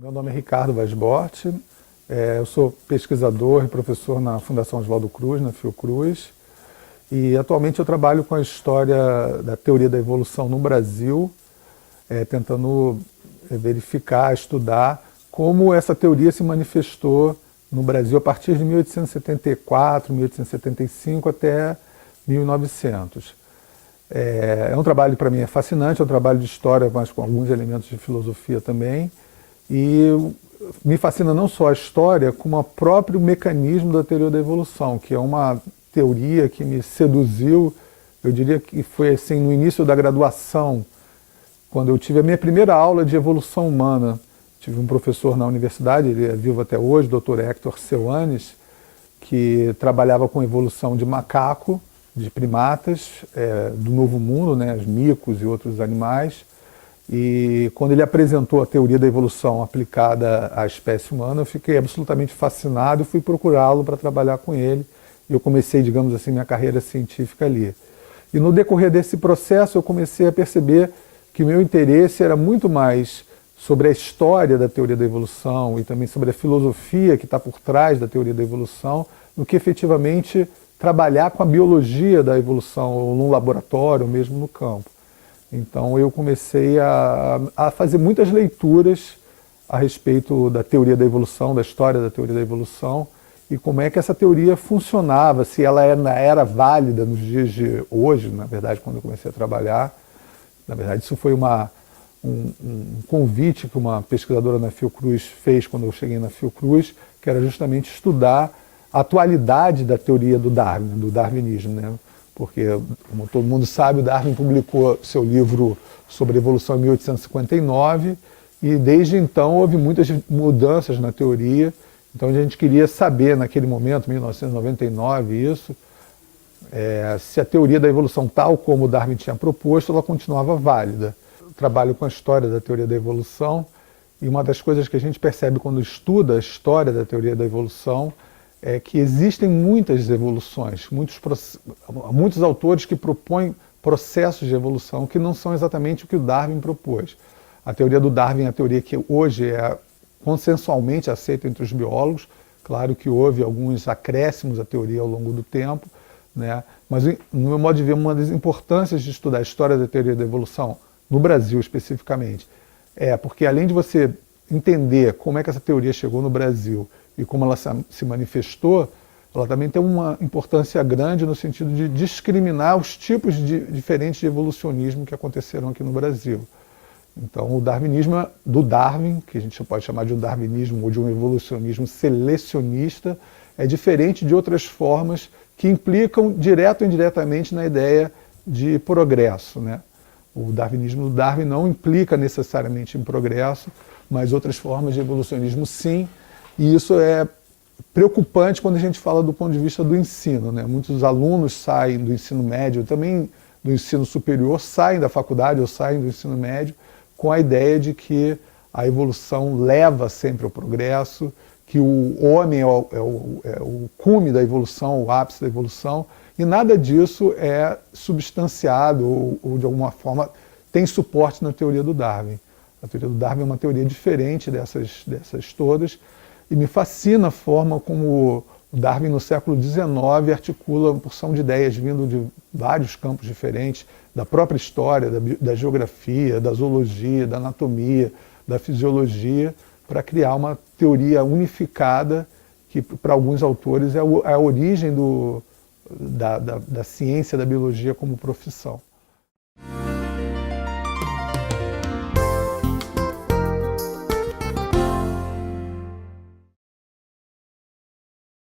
Meu nome é Ricardo Vaz Borti, eu sou pesquisador e professor na Fundação Oswaldo Cruz, na Fiocruz, e atualmente eu trabalho com a história da teoria da evolução no Brasil, tentando verificar, estudar como essa teoria se manifestou no Brasil a partir de 1874, 1875 até 1900. É um trabalho para mim fascinante, é um trabalho de história, mas com alguns elementos de filosofia também. E me fascina não só a história, como o próprio mecanismo da teoria da evolução, que é uma teoria que me seduziu, eu diria que foi assim, no início da graduação, quando eu tive a minha primeira aula de evolução humana. Tive um professor na universidade, ele é vivo até hoje, Dr. Hector Seoanes, que trabalhava com evolução de macaco, de primatas, do Novo Mundo, né, os micos e outros animais. E quando ele apresentou a teoria da evolução aplicada à espécie humana, eu fiquei absolutamente fascinado e fui procurá-lo para trabalhar com ele. E eu comecei, digamos assim, minha carreira científica ali. E no decorrer desse processo eu comecei a perceber que o meu interesse era muito mais sobre a história da teoria da evolução e também sobre a filosofia que está por trás da teoria da evolução, do que efetivamente trabalhar com a biologia da evolução, ou num laboratório, ou mesmo no campo. Então eu comecei a fazer muitas leituras a respeito da teoria da evolução, da história da teoria da evolução, e como é que essa teoria funcionava, se ela era válida nos dias de hoje, na verdade, quando eu comecei a trabalhar. Na verdade, isso foi um convite que uma pesquisadora na Fiocruz fez quando eu cheguei na Fiocruz, que era justamente estudar a atualidade da teoria do Darwin, do darwinismo, né? Porque, como todo mundo sabe, o Darwin publicou seu livro sobre evolução em 1859 e desde então houve muitas mudanças na teoria. Então a gente queria saber naquele momento, 1999, isso, se a teoria da evolução tal como o Darwin tinha proposto, ela continuava válida. Eu trabalho com a história da teoria da evolução e uma das coisas que a gente percebe quando estuda a história da teoria da evolução é que existem muitas evoluções, muitos autores que propõem processos de evolução que não são exatamente o que o Darwin propôs. A teoria do Darwin é a teoria que hoje é consensualmente aceita entre os biólogos. Claro que houve alguns acréscimos à teoria ao longo do tempo, né? Mas, no meu modo de ver, uma das importâncias de estudar a história da teoria da evolução, no Brasil especificamente, porque além de você entender como é que essa teoria chegou no Brasil e como ela se manifestou, ela também tem uma importância grande no sentido de discriminar os tipos diferentes de evolucionismo que aconteceram aqui no Brasil. Então, o darwinismo do Darwin, que a gente pode chamar de um darwinismo ou de um evolucionismo selecionista, é diferente de outras formas que implicam direto ou indiretamente na ideia de progresso, né? O darwinismo do Darwin não implica necessariamente em progresso, mas outras formas de evolucionismo sim. E isso é preocupante quando a gente fala do ponto de vista do ensino, né? Muitos alunos saem do ensino médio, também do ensino superior, saem da faculdade ou saem do ensino médio com a ideia de que a evolução leva sempre ao progresso, que o homem é o cume da evolução, o ápice da evolução, e nada disso é substanciado ou de alguma forma tem suporte na teoria do Darwin. A teoria do Darwin é uma teoria diferente dessas todas, e me fascina a forma como o Darwin, no século XIX, articula uma porção de ideias vindo de vários campos diferentes, da própria história, da geografia, da zoologia, da anatomia, da fisiologia, para criar uma teoria unificada que, para alguns autores, é a origem da ciência da biologia como profissão.